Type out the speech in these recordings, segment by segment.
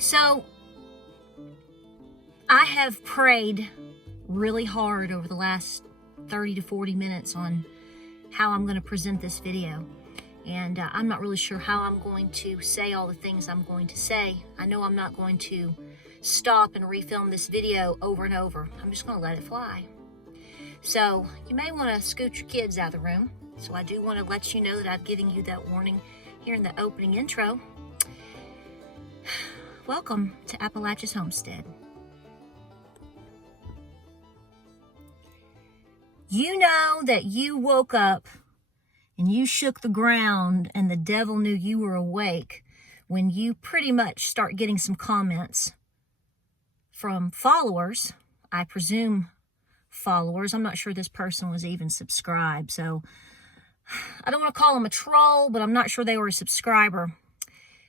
So I have prayed really hard over the last 30 to 40 minutes on how I'm going to present this video. And I'm not really sure how I'm going to say all the things I'm going to say. I know I'm not going to stop and refilm this video over and over. I'm just going to let it fly. So you may want to scoot your kids out of the room. So I do want to let you know that I've given you that warning here in the opening intro. Welcome to Appalachia's Homestead. You know that you woke up and you shook the ground and the devil knew you were awake when you pretty much start getting some comments from followers. I presume followers. I'm not sure this person was even subscribed, so I don't want to call them a troll, but I'm not sure they were a subscriber.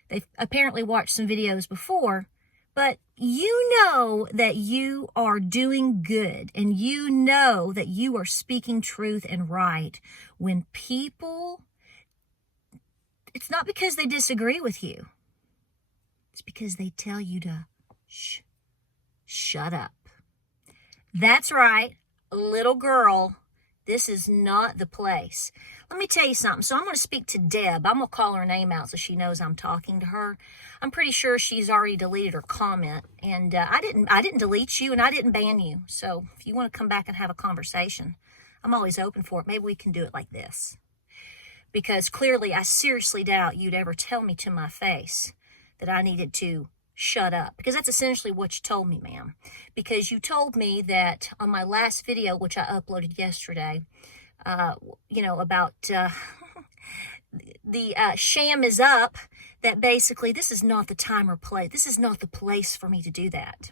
They've apparently watched some videos before, but you know that you are doing good and you know that you are speaking truth and right when people, it's not because they disagree with you. It's because they tell you to shut up. That's right, little girl, this is not the place. Let me tell you something. So I'm going to speak to Deb. I'm going to call her name out so she knows I'm talking to her. I'm pretty sure she's already deleted her comment. And I didn't delete you and I didn't ban you. So if you want to come back and have a conversation, I'm always open for it. Maybe we can do it like this. Because clearly I seriously doubt you'd ever tell me to my face that I needed to shut up. Because that's essentially what you told me, ma'am. Because you told me that on my last video, which I uploaded yesterday, about the sham is up, that basically this is not the time or place. This is not the place for me to do that.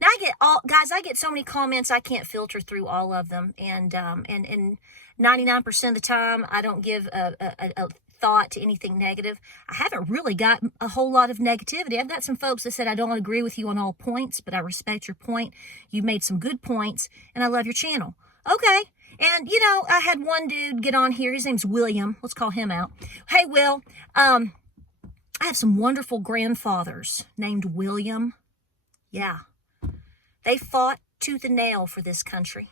Now I get so many comments, I can't filter through all of them. And 99% of the time, I don't give a thought to anything negative. I haven't really got a whole lot of negativity. I've got some folks that said, I don't agree with you on all points, but I respect your point. You've made some good points and I love your channel. Okay. And, I had one dude get on here. His name's William. Let's call him out. Hey, Will, I have some wonderful grandfathers named William. Yeah. They fought tooth and nail for this country.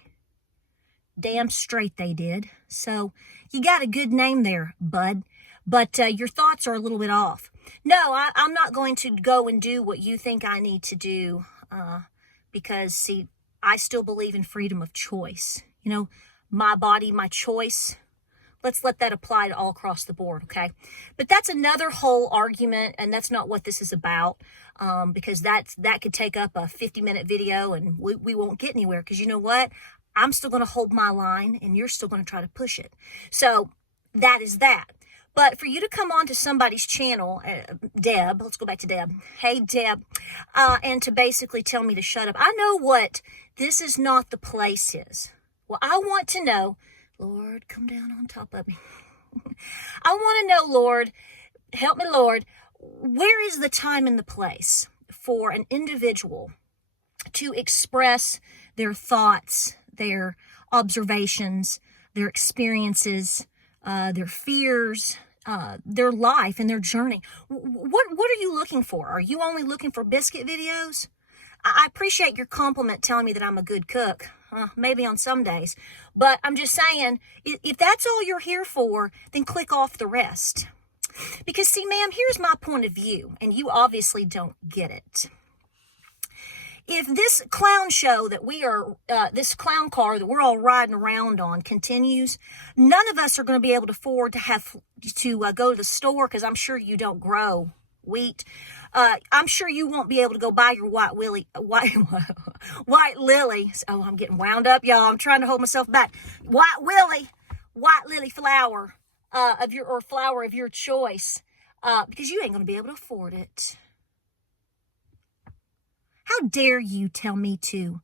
Damn straight they did. So you got a good name there, bud. But your thoughts are a little bit off. No, I'm not going to go and do what you think I need to do because, see, I still believe in freedom of choice. My body, my choice. Let's let that apply to all across the board, okay? But that's another whole argument, and that's not what this is about, because that could take up a 50-minute video, and we won't get anywhere, because you know what? I'm still going to hold my line, and you're still going to try to push it. So that is that. But for you to come on to somebody's channel, Deb, let's go back to Deb. Hey, Deb, and to basically tell me to shut up. I know what this is not the place is. Well, I want to know, Lord, come down on top of me. I want to know, Lord, help me, Lord, where is the time and the place for an individual to express their thoughts, their observations, their experiences, their fears, their life and their journey? What are you looking for? Are you only looking for biscuit videos? I appreciate your compliment telling me that I'm a good cook. Maybe on some days. But I'm just saying, if that's all you're here for, then click off the rest. Because, see, ma'am, here's my point of view, and you obviously don't get it. If this clown show that this clown car that we're all riding around on continues, none of us are going to be able to afford to have to go to the store, because I'm sure you don't grow wheat. I'm sure you won't be able to go buy your white lily. Oh, I'm getting wound up, y'all. I'm trying to hold myself back. White lily flower flower of your choice, because you ain't going to be able to afford it. How dare you tell me to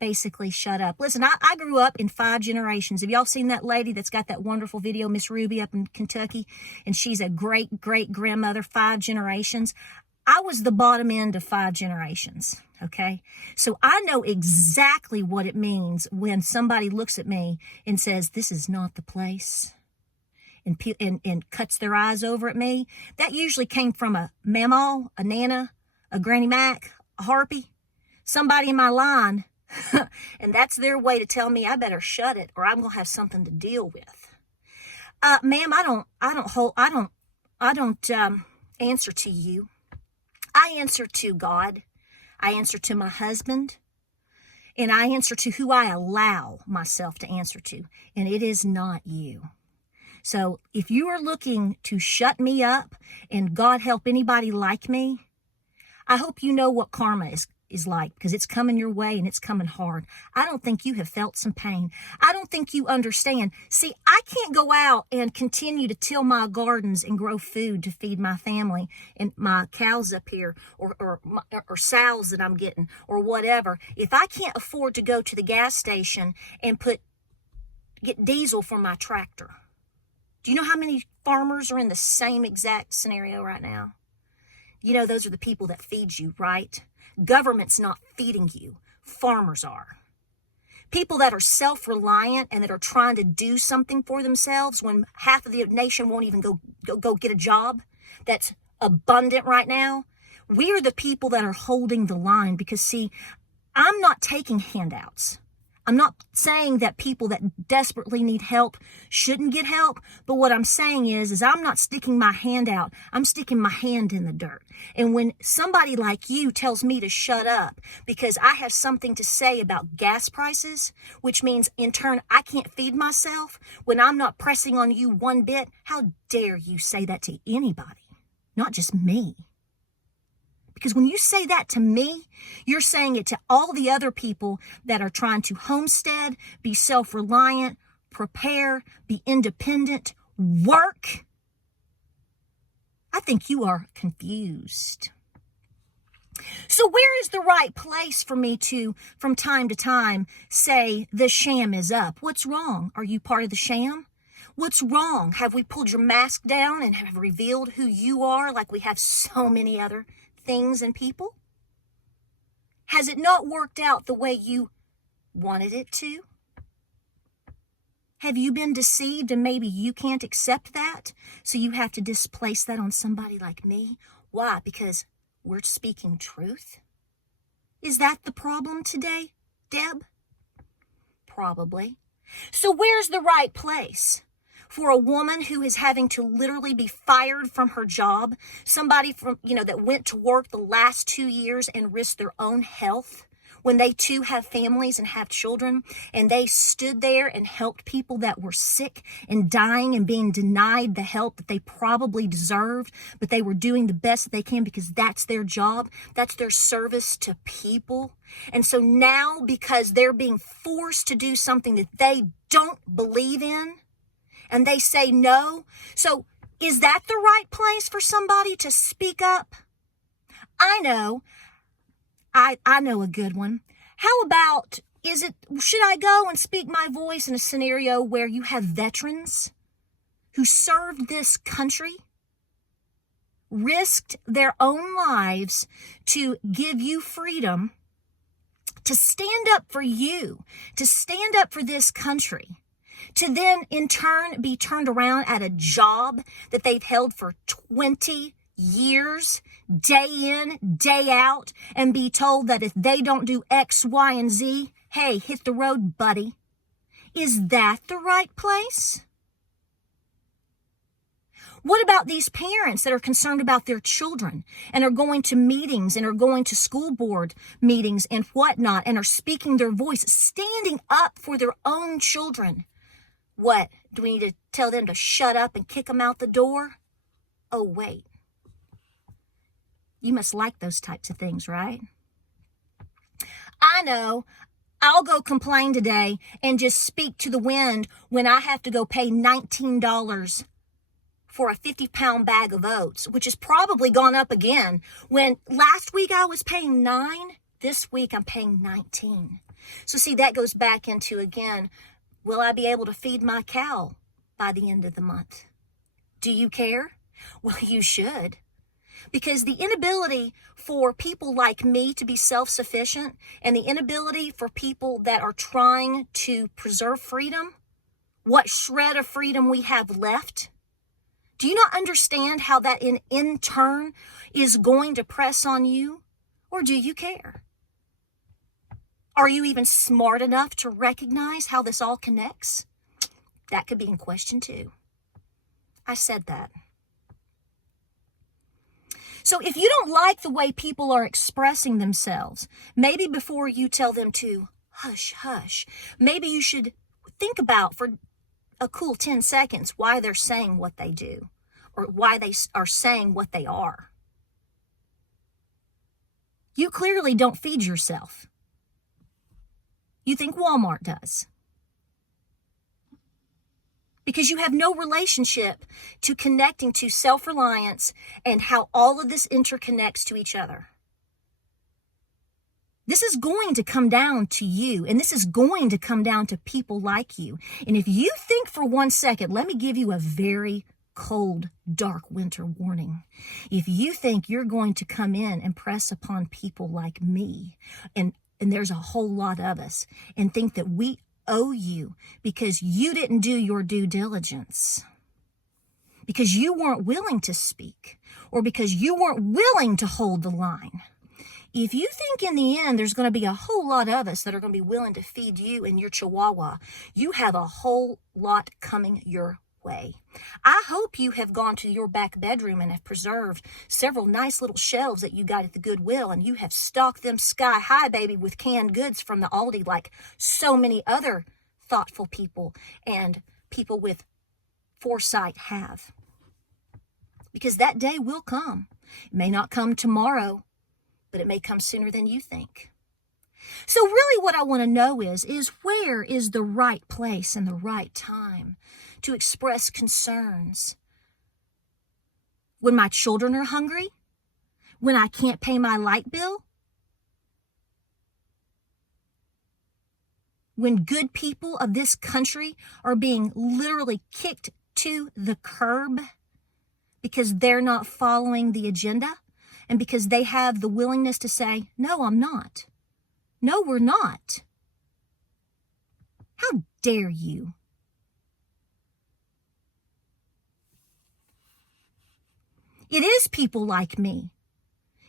basically shut up? Listen, I grew up in 5 generations. Have y'all seen that lady that's got that wonderful video, Miss Ruby, up in Kentucky? And she's a great-great-grandmother, 5 generations. I was the bottom end of 5 generations, okay? So I know exactly what it means when somebody looks at me and says, this is not the place. and cuts their eyes over at me, that usually came from a mamaw, a nana, a granny mac, a harpy, somebody in my line. And that's their way to tell me I better shut it or I'm going to have something to deal with. Ma'am, I don't answer to you. I answer to God. I answer to my husband. And I answer to who I allow myself to answer to. And it is not you. So if you are looking to shut me up and God help anybody like me, I hope you know what karma is like, because it's coming your way and it's coming hard. I don't think you have felt some pain. I don't think you understand. See, I can't go out and continue to till my gardens and grow food to feed my family and my cows up here or sows that I'm getting or whatever if I can't afford to go to the gas station and get diesel for my tractor. Do you know how many farmers are in the same exact scenario right now? You know, those are the people that feed you, right? Government's not feeding you. Farmers are. People that are self-reliant and that are trying to do something for themselves when half of the nation won't even go get a job that's abundant right now. We are the people that are holding the line because, see, I'm not taking handouts. I'm not saying that people that desperately need help shouldn't get help, but what I'm saying is I'm not sticking my hand out. I'm sticking my hand in the dirt. And when somebody like you tells me to shut up because I have something to say about gas prices, which means in turn I can't feed myself when I'm not pressing on you one bit, how dare you say that to anybody, not just me? Because when you say that to me, you're saying it to all the other people that are trying to homestead, be self-reliant, prepare, be independent, work. I think you are confused. So where is the right place for me to, from time to time, say the sham is up? What's wrong? Are you part of the sham? What's wrong? Have we pulled your mask down and have revealed who you are like we have so many other things and people? Has it not worked out the way you wanted it to? Have you been deceived and maybe you can't accept that? So you have to displace that on somebody like me? Why? Because we're speaking truth? Is that the problem today, Deb? Probably. So where's the right place? For a woman who is having to literally be fired from her job, somebody from, that went to work the last 2 years and risked their own health when they too have families and have children, and they stood there and helped people that were sick and dying and being denied the help that they probably deserved, but they were doing the best that they can because that's their job, that's their service to people. And so now, because they're being forced to do something that they don't believe in, and they say no. So is that the right place for somebody to speak up? I know. I know a good one. How about, should I go and speak my voice in a scenario where you have veterans who served this country, risked their own lives to give you freedom, to stand up for you, to stand up for this country, to then in turn be turned around at a job that they've held for 20 years, day in, day out, and be told that if they don't do X, Y, and Z, hey, hit the road, buddy. Is that the right place? What about these parents that are concerned about their children and are going to meetings and are going to school board meetings and whatnot and are speaking their voice, standing up for their own children? What? Do we need to tell them to shut up and kick them out the door? Oh, wait. You must like those types of things, right? I know. I'll go complain today and just speak to the wind when I have to go pay $19 for a 50-pound bag of oats, which has probably gone up again. When last week I was paying $9, this week I'm paying $19. So see, that goes back into, again, will I be able to feed my cow by the end of the month? Do you care? Well, you should. Because the inability for people like me to be self-sufficient and the inability for people that are trying to preserve freedom, what shred of freedom we have left, Do you not understand how that in turn is going to press on you? Or do you care? Are you even smart enough to recognize how this all connects? That could be in question too. I said that. So if you don't like the way people are expressing themselves, maybe before you tell them to hush, hush, maybe you should think about for a cool 10 seconds why they're saying what they do or why they are saying what they are. You clearly don't feed yourself. You think Walmart does. Because you have no relationship to connecting to self-reliance and how all of this interconnects to each other. This is going to come down to you, and this is going to come down to people like you. And if you think for 1 second, let me give you a very cold, dark winter warning. If you think you're going to come in and press upon people like me, and there's a whole lot of us, and think that we owe you because you didn't do your due diligence, because you weren't willing to speak, or because you weren't willing to hold the line. If you think in the end there's going to be a whole lot of us that are going to be willing to feed you and your chihuahua, you have a whole lot coming your way. I hope you have gone to your back bedroom and have preserved several nice little shelves that you got at the Goodwill, and you have stocked them sky high, baby, with canned goods from the Aldi like so many other thoughtful people and people with foresight have. Because that day will come. It may not come tomorrow, but it may come sooner than you think. So really what I want to know is where is the right place and the right time to express concerns? When my children are hungry? When I can't pay my light bill? When good people of this country are being literally kicked to the curb because they're not following the agenda and because they have the willingness to say, no, I'm not. No, we're not. How dare you? It is people like me.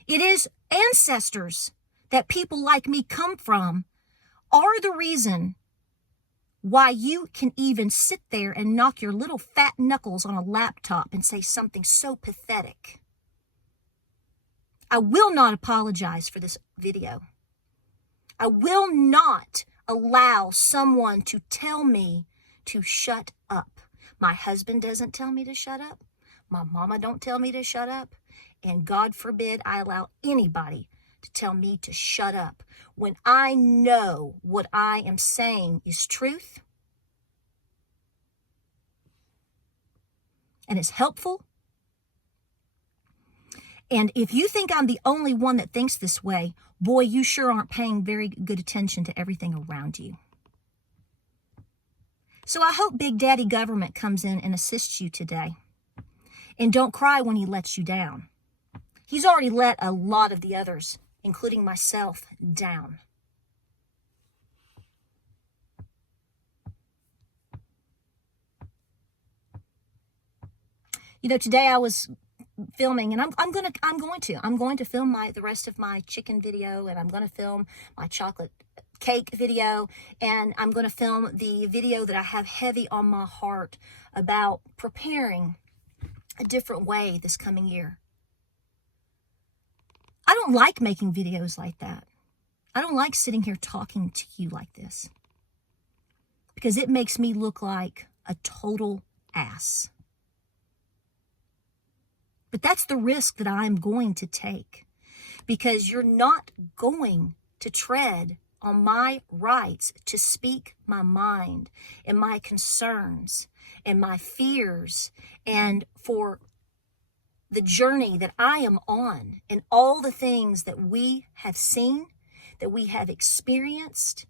It is ancestors that people like me come from are the reason why you can even sit there and knock your little fat knuckles on a laptop and say something so pathetic. I will not apologize for this video. I will not allow someone to tell me to shut up. My husband doesn't tell me to shut up. My mama don't tell me to shut up. And God forbid I allow anybody to tell me to shut up when I know what I am saying is truth and is helpful. And if you think I'm the only one that thinks this way, boy, you sure aren't paying very good attention to everything around you. So I hope Big Daddy Government comes in and assists you today. And don't cry when he lets you down. He's already let a lot of the others, including myself, down. You know, today I was filming, and I'm going to film the rest of my chicken video, and I'm going to film my chocolate cake video, and I'm going to film the video that I have heavy on my heart about preparing a different way this coming year. I don't like making videos like that. I don't like sitting here talking to you like this because it makes me look like a total ass. But that's the risk that I'm going to take because you're not going to tread on my rights to speak my mind and my concerns and my fears and for the journey that I am on and all the things that we have seen, that we have experienced,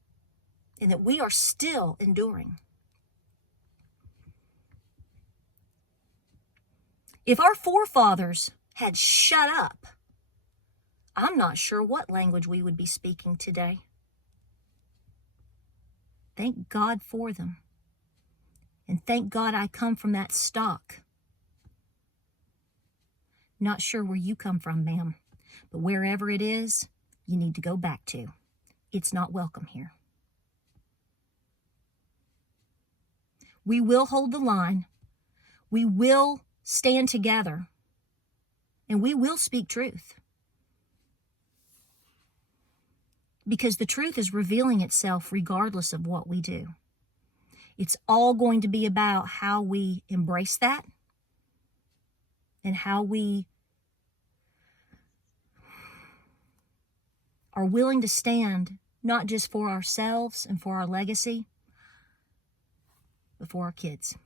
and that we are still enduring. If our forefathers had shut up, I'm not sure what language we would be speaking today. Thank God for them. And thank God I come from that stock. Not sure where you come from, ma'am, but wherever it is, you need to go back to. It's not welcome here. We will hold the line. We will stand together. And we will speak truth. Because the truth is revealing itself regardless of what we do. It's all going to be about how we embrace that and how we are willing to stand not just for ourselves and for our legacy, but for our kids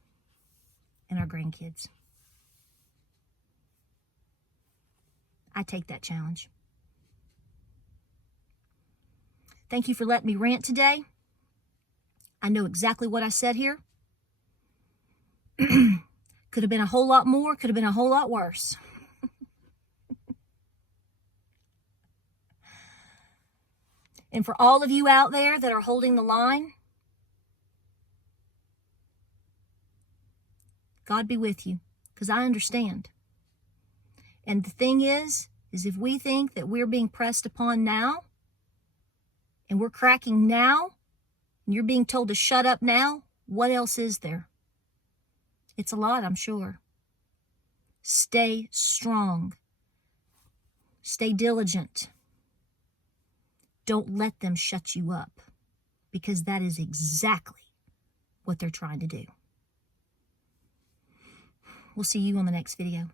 and our grandkids. I take that challenge. Thank you for letting me rant today. I know exactly what I said here. Could have been a whole lot more, could have been a whole lot worse. And for all of you out there that are holding the line, God be with you, because I understand. And the thing is if we think that we're being pressed upon now, and we're cracking now, and you're being told to shut up now, what else is there? It's a lot, I'm sure. Stay strong. Stay diligent. Don't let them shut you up, because that is exactly what they're trying to do. We'll see you on the next video.